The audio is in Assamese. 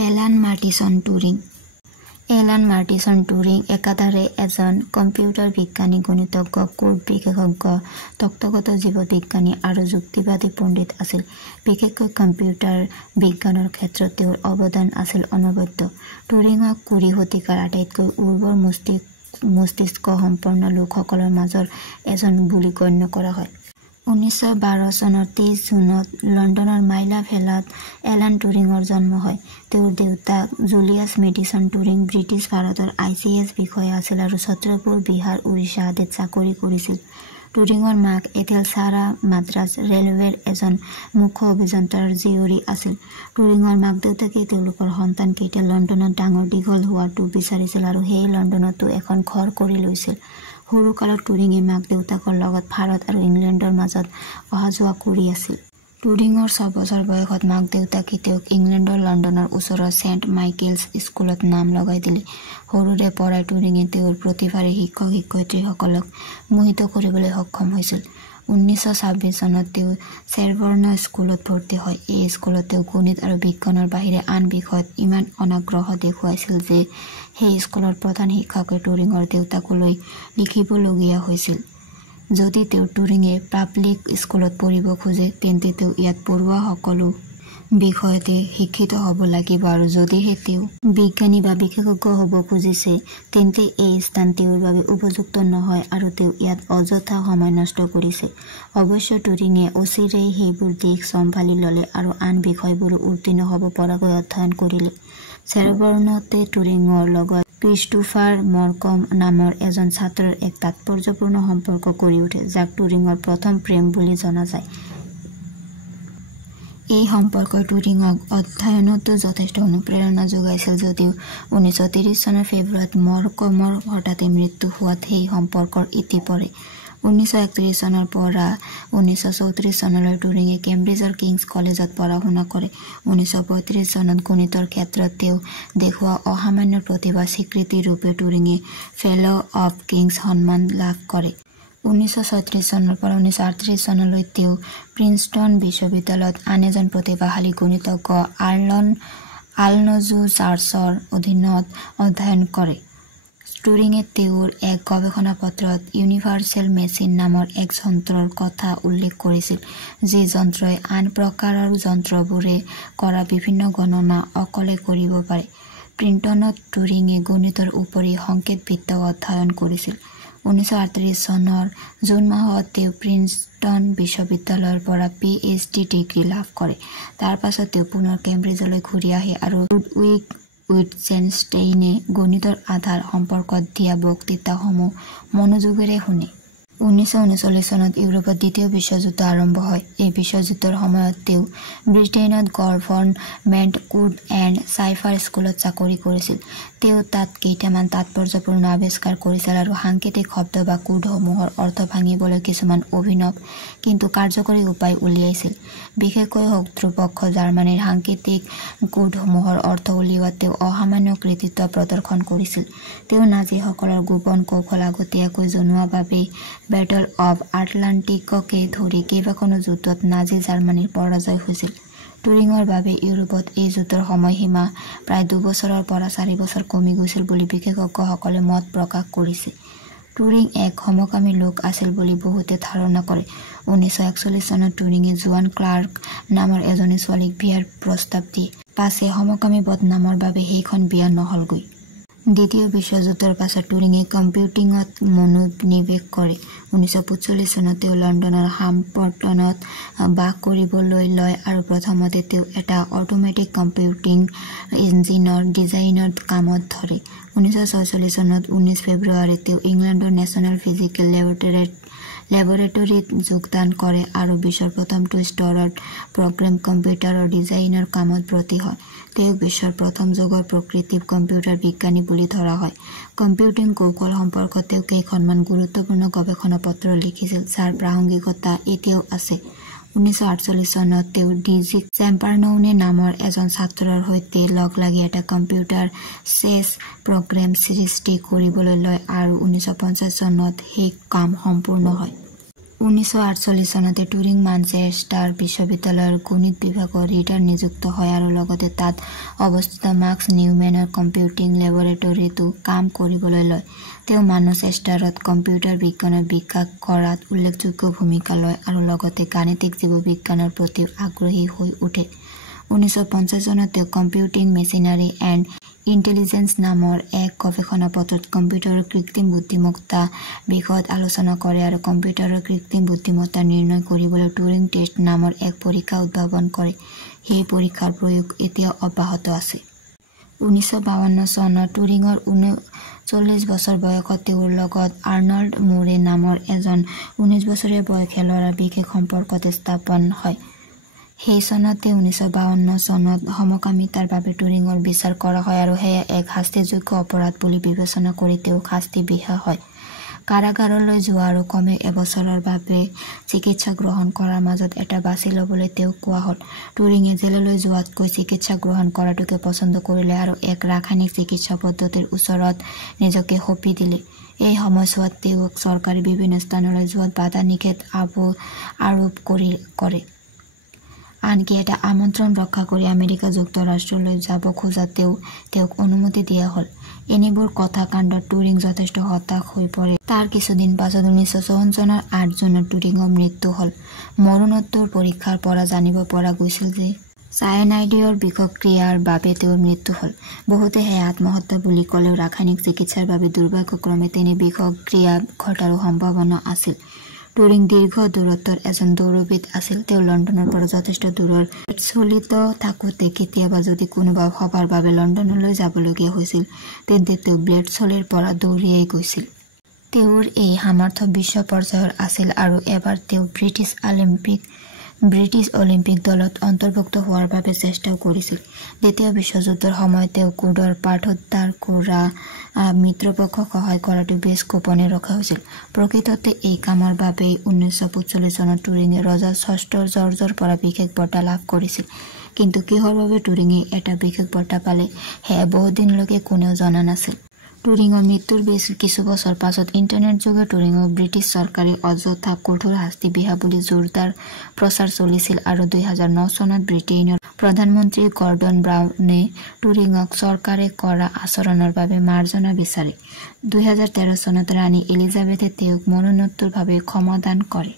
এলান মাৰ্টিছন টুৰিং। এলান মাৰ্টিছন টুৰিং একাধাৰে এজন কম্পিউটাৰ বিজ্ঞানী, গণিতজ্ঞ, কোড বিশেষজ্ঞ, তত্ত্বগত জীৱবিজ্ঞানী আৰু যুক্তিবাদী পণ্ডিত আছিল। বিশেষকৈ কম্পিউটাৰ বিজ্ঞানৰ ক্ষেত্ৰত তেওঁৰ অৱদান আছিল অনবদ্য। টুৰিঙক 20 শতিকাৰ আটাইতকৈ উৰ্বৰ মস্তিষ্ক সম্পন্ন লোকসকলৰ মাজৰ এজন বুলি গণ্য কৰা হয়। 1912 চনৰ 30 জুনত লণ্ডনৰ মাইলা ভেলাত এলান টুৰিঙৰ জন্ম হয়। তেওঁৰ দেউতাক জুলিয়াছ মেডিচন টুৰিং ব্ৰিটিছ ভাৰতৰ ICS বিষয়া আছিল আৰু ছত্ৰপুৰ, বিহাৰ, উৰিষ্যা আদিত চাকৰি কৰিছিল। টুৰিঙৰ মাক এথেল চাৰা মাদ্ৰাজ ৰেলৱেৰ এজন মুখ্য অভিযন্তাৰ জীয়ৰী আছিল। টুৰিঙৰ মাক দেউতাকে তেওঁলোকৰ সন্তানকেইটা লণ্ডনত ডাঙৰ দীঘল হোৱাটো বিচাৰিছিল আৰু সেই লণ্ডনতো এখন ঘৰ কৰি লৈছিল। সৰুকালত টুৰিঙে মাক দেউতাকৰ লগত ভাৰত আৰু ইংলেণ্ডৰ মাজত অহা যোৱা কৰি আছিল। টুৰিঙৰ 6 বছৰ বয়সত মাক দেউতাকে তেওঁক ইংলেণ্ডৰ লণ্ডনৰ ওচৰৰ ছেইণ্ট মাইকেলছ স্কুলত নাম লগাই দিলে। সৰুৰে পৰাই টুৰিঙে তেওঁৰ প্ৰতিভাৰে শিক্ষক-শিক্ষয়িত্ৰীসকলক মোহিত কৰিবলৈ সক্ষম হৈছিল। 1926 চনত তেওঁ চেৰবৰ্ণ স্কুলত ভৰ্তি হয়। এই স্কুলত তেওঁ গণিত আৰু বিজ্ঞানৰ বাহিৰে আন বিষয়ত ইমান অনাগ্ৰহ দেখুৱাইছিল যে সেই স্কুলৰ প্ৰধান শিক্ষকে টুৰিঙৰ দেউতাকলৈ লিখিবলগীয়া হৈছিল, যদি তেওঁ টুৰিঙে পাব্লিক স্কুলত পঢ়িব খোজে তেন্তে তেওঁ ইয়াত পঢ়োৱা সকলো বিষয়তে শিক্ষিত হ'ব লাগিব আৰু যদিহে তেওঁ বিজ্ঞানী বা বিশেষজ্ঞ হ'ব খুজিছে তেন্তে এই স্থান তেওঁৰ বাবে উপযুক্ত নহয় আৰু তেওঁ ইয়াত অযথা সময় নষ্ট কৰিছে। অৱশ্যে টুৰিঙে অচিৰেই সেইবোৰ দিশ চম্ভালি ল'লে আৰু আন বিষয়বোৰো উত্তীৰ্ণ হ'ব পৰাকৈ অধ্যয়ন কৰিলে। চেৰবৰ্ণতে টুৰিঙৰ লগত ক্ৰিষ্টোফাৰ মৰকম নামৰ এজন ছাত্ৰৰ এক তাৎপৰ্যপূৰ্ণ সম্পৰ্ক গঢ়ি উঠে, যাক টুৰিঙৰ প্ৰথম প্ৰেম বুলি জনা যায়। এই সম্পৰ্কই টুৰিঙক অধ্যয়নতো যথেষ্ট অনুপ্ৰেৰণা যোগাইছিল যদিও 1930 চনৰ ফেব্ৰুৱাৰীত মৰকমৰ হঠাতে মৃত্যু হোৱাত সেই সম্পৰ্কৰ ইতি পৰে। 1931 চনৰ পৰা 1934 চনলৈ টুৰিঙে কেম্ব্ৰিজৰ কিংছ কলেজত পঢ়া-শুনা কৰে। 1935 চনত গণিতৰ ক্ষেত্ৰত তেওঁ দেখুওৱা অসামান্য প্ৰতিভা স্বীকৃতি ৰূপে টুৰিঙে ফেল' অৱ কিংছ সন্মান লাভ কৰে। 1936 চনৰ পৰা 1938 চনলৈ তেওঁ প্ৰিন্সটন বিশ্ববিদ্যালয়ত আন এজন প্ৰতিভাশালী গণিতজ্ঞ আলনজো চাৰ্চৰ অধীনত অধ্যয়ন কৰে। টুৰিঙে তেওঁৰ এক গৱেষণা পত্ৰত ইউনিভাৰ্চেল মেচিন নামৰ এক যন্ত্ৰৰ কথা উল্লেখ কৰিছিল, যি যন্ত্ৰই আন প্ৰকাৰৰ যন্ত্ৰবোৰে কৰা বিভিন্ন গণনা অকলে কৰিব পাৰে। প্ৰিন্সটনত টুৰিঙে গণিতৰ উপৰি সংকেতবিদ্যাও অধ্যয়ন কৰিছিল। 1938 চনৰ জুন মাহত তেওঁ প্ৰিন্সটন বিশ্ববিদ্যালয়ৰ পৰা PhD ডিগ্ৰী লাভ কৰে। তাৰ পাছত তেওঁ পুনৰ কেম্ব্ৰিজলৈ ঘূৰি আহে আৰু লুডউইগ উইটজেনষ্টেইনে গণিতৰ আধাৰ সম্পৰ্কত দিয়া বক্তৃতাসমূহ মনোযোগেৰে শুনে। 1939 চনত ইউৰোপত দ্বিতীয় বিশ্বযুদ্ধ আৰম্ভ হয়। এই বিশ্বযুদ্ধৰ সময়ত তেওঁ ব্ৰিটেইনত গভৰ্ণমেণ্ট কোড এণ্ড চাইফাৰ স্কুলত চাকৰি কৰিছিল। তেওঁ তাত কেইটামান তাৎপৰ্যপূৰ্ণ আৱিষ্কাৰ কৰিছিল আৰু সাংকেতিক শব্দ বা কোডসমূহৰ অৰ্থ ভাঙিবলৈ কিছুমান অভিনৱ কিন্তু কাৰ্যকৰী উপায় উলিয়াইছিল। বিশেষকৈ শত্ৰুপক্ষ জাৰ্মানীৰ সাংকেতিক কোডসমূহৰ অৰ্থ উলিওৱাত তেওঁ অসামান্য কৃতিত্ব প্ৰদৰ্শন কৰিছিল। তেওঁ নাজিসকলৰ গোপন কৌশল আগতীয়াকৈ জনোৱা বাবেই বেটল অৱ আটলাণ্টিককে ধৰি কেইবাখনো যুদ্ধত নাজি জাৰ্মানীৰ পৰাজয় হৈছিল। টুৰিঙৰ বাবে ইউৰোপত এই যুদ্ধৰ সময়সীমা প্ৰায় 2 বছৰৰ পৰা 4 বছৰ কমি গৈছিল বুলি বিশেষজ্ঞসকলে মত প্ৰকাশ কৰিছে। টুৰিং এক সমকামী লোক আছিল বুলি বহুতে ধাৰণা কৰে। 1941 চনত টুৰিঙে জোৱান ক্লাৰ্ক নামৰ এজনী ছোৱালীক বিয়াৰ প্ৰস্তাৱ দিয়ে। পাছে সমকামী বদনামৰ বাবে সেইখন বিয়া নহলগৈ। দ্বিতীয় বিশ্বযুদ্ধৰ পাছত টুৰিঙে কম্পিউটিঙত মনোনিৱেশ কৰে। 1945 চনত তেওঁ লণ্ডনৰ হাম্পটনত বাস কৰিবলৈ লয় আৰু প্ৰথমতে তেওঁ এটা অটোমেটিক কম্পিউটিং ইঞ্জিনৰ ডিজাইনৰ কামত ধৰে। 1946 চনত 19 ফেব্ৰুৱাৰীত তেওঁ ইংলেণ্ডৰ নেশ্যনেল ফিজিকেল লেবৰেটৰীত যোগদান কৰে আৰু বিশ্বৰ প্ৰথমটো স্তৰৰ প্ৰগ্ৰেম কম্পিউটাৰৰ ডিজাইনৰ কামত ব্ৰতী হয়। তেওঁক বিশ্বৰ প্ৰথম যুগৰ প্ৰকৃতিভ কম্পিউটাৰ বিজ্ঞানী বুলি ধৰা হয়। কম্পিউটিং কৌশল সম্পৰ্কত তেওঁ কেইখনমান গুৰুত্বপূৰ্ণ গৱেষণা পত্ৰ লিখিছিল, যাৰ প্ৰাসংগিকতা এতিয়াও আছে। 1948 চনত তেওঁ ডিজিক চেম্পাৰনৌনে নামৰ এজন ছাত্ৰৰ সৈতে লগ লাগি এটা কম্পিউটাৰ চেছ প্ৰগ্ৰেম সৃষ্টি কৰিবলৈ লয় আৰু 1950 চনত সেই কাম সম্পূৰ্ণ হয়। 1948 চনতে টুৰিং মানচেষ্টাৰ বিশ্ববিদ্যালয়ৰ গণিত বিভাগৰ ৰিডাৰ নিযুক্ত হয় আৰু লগতে তাত অৱস্থিত মাৰ্কছ নিউমেনৰ কম্পিউটিং লেবৰেটৰীটো কাম কৰিবলৈ লয়। তেওঁ মানচেষ্টাৰত কম্পিউটাৰ বিজ্ঞানৰ বিকাশ কৰাত উল্লেখযোগ্য ভূমিকা লয় আৰু লগতে গাণিতিক জীৱবিজ্ঞানৰ প্ৰতি আগ্ৰহী হৈ উঠে। 1950 চনত তেওঁ কম্পিউটিং মেচিনাৰী এণ্ড ইণ্টেলিজেন্স নামৰ এক গৱেষণা পত্ৰত কম্পিউটাৰৰ কৃত্ৰিম বুদ্ধিমত্তা বিষয়ত আলোচনা কৰে আৰু কম্পিউটাৰৰ কৃত্ৰিম বুদ্ধিমত্তা নিৰ্ণয় কৰিবলৈ টুৰিং টেষ্ট নামৰ এক পৰীক্ষা উদ্ভাৱন কৰে। সেই পৰীক্ষাৰ প্ৰয়োগ এতিয়াও অব্যাহত আছে। 1952 চনত টুৰিঙৰ 39 বছৰ বয়সত তেওঁৰ লগত আৰ্নল্ড মুৰে নামৰ এজন 19 বছৰীয়া বয়সীয়া ল'ৰাৰ বিশেষ সম্পৰ্ক স্থাপন হয়। সেই চনতে 1952 চনত সমকামিতাৰ বাবে টুৰিঙৰ বিচাৰ কৰা হয় আৰু সেয়া এক শাস্তিযোগ্য অপৰাধ বুলি বিবেচনা কৰি তেওঁক শাস্তি বিহা হয়। কাৰাগাৰলৈ যোৱা আৰু কমেও এবছৰৰ বাবে চিকিৎসা গ্ৰহণ কৰাৰ মাজত এটা বাছি ল'বলৈ তেওঁক কোৱা হ'ল। টুৰিঙে জেললৈ যোৱাতকৈ চিকিৎসা গ্ৰহণ কৰাটোকে পচন্দ কৰিলে আৰু এক ৰাসায়নিক চিকিৎসা পদ্ধতিৰ ওচৰত নিজকে সঁপি দিলে। এই সময়ছোৱাত তেওঁক চৰকাৰী বিভিন্ন স্থানলৈ যোৱাত বাধা নিষেধ আৰোপ কৰে। আনকি এটা আমন্ত্ৰণ ৰক্ষা কৰি আমেৰিকা যুক্তৰাষ্ট্ৰলৈ যাব খোজাতেও তেওঁক অনুমতি দিয়া হ'ল। এনেবোৰ কথা কাণ্ডত টুৰিং যথেষ্ট হতাশ হৈ পৰে। তাৰ কিছুদিন পাছত 1954 চনৰ 8 জুনত টুৰিঙৰ মৃত্যু হ'ল। মৰণোত্তৰ পৰীক্ষাৰ পৰা জানিব পৰা গৈছিল যে চায়ানাইডৰ বিষক্ৰিয়াৰ বাবে তেওঁৰ মৃত্যু হ'ল। বহুতে সেয়া আত্মহত্যা বুলি ক'লেও ৰাসায়নিক চিকিৎসাৰ বাবে দুৰ্ভাগ্যক্ৰমে তেনে বিষক্ৰিয়া ঘটাৰো সম্ভাৱনা আছিল। টুৰিং দীৰ্ঘ দূৰত্বৰ এজন দৌৰবিদ আছিল। তেওঁ লণ্ডনৰ পৰা যথেষ্ট দূৰৰ চলিত থাকোঁতে কেতিয়াবা যদি কোনোবা সভাৰ বাবে লণ্ডনলৈ যাবলগীয়া হৈছিল তেন্তে তেওঁ ব্লেডছলিৰ পৰা দৌৰিয়েই গৈছিল। তেওঁৰ এই সামৰ্থ্য বিশ্ব পৰ্যায়ৰ আছিল আৰু এবাৰ তেওঁ ব্ৰিটিছ অলিম্পিক দলত অন্তৰ্ভুক্ত হোৱাৰ বাবে চেষ্টাও কৰিছিল। দ্বিতীয় বিশ্বযুদ্ধৰ সময়ত তেওঁ কোডৰ পাঠোদ্ধাৰ কৰা মিত্ৰপক্ষক সহায় কৰাটো বেছ গোপনে ৰখা হৈছিল। প্ৰকৃততে এই কামৰ বাবেই 1945 চনত টুৰিঙে ৰজা ষষ্ঠ জৰ্জৰ পৰা বিশেষ বঁটা লাভ কৰিছিল। কিন্তু কিহৰ বাবে টুৰিঙে এটা বিশেষ বঁটা পালে সেয়া বহুদিনলৈকে কোনেও জনা নাছিল। টুৰিঙৰ মৃত্যুৰ কিছু বছৰ পাছত ইণ্টাৰনেট যোগে টুৰিঙক ব্ৰিটিছ চৰকাৰে অযথা কঠোৰ শাস্তি বিহা বুলি জোৰদাৰ প্ৰচাৰ চলিছিল আৰু 2009 চনত ব্ৰিটেইনৰ প্ৰধানমন্ত্ৰী গৰ্ডন ব্ৰাউনে টুৰিঙক চৰকাৰে কৰা আচৰণৰ বাবে মাৰ্জনা বিচাৰে। 2013 চনত ৰাণী এলিজাবেথে তেওঁক মৰণোত্তৰভাৱে ক্ষমাদান কৰে।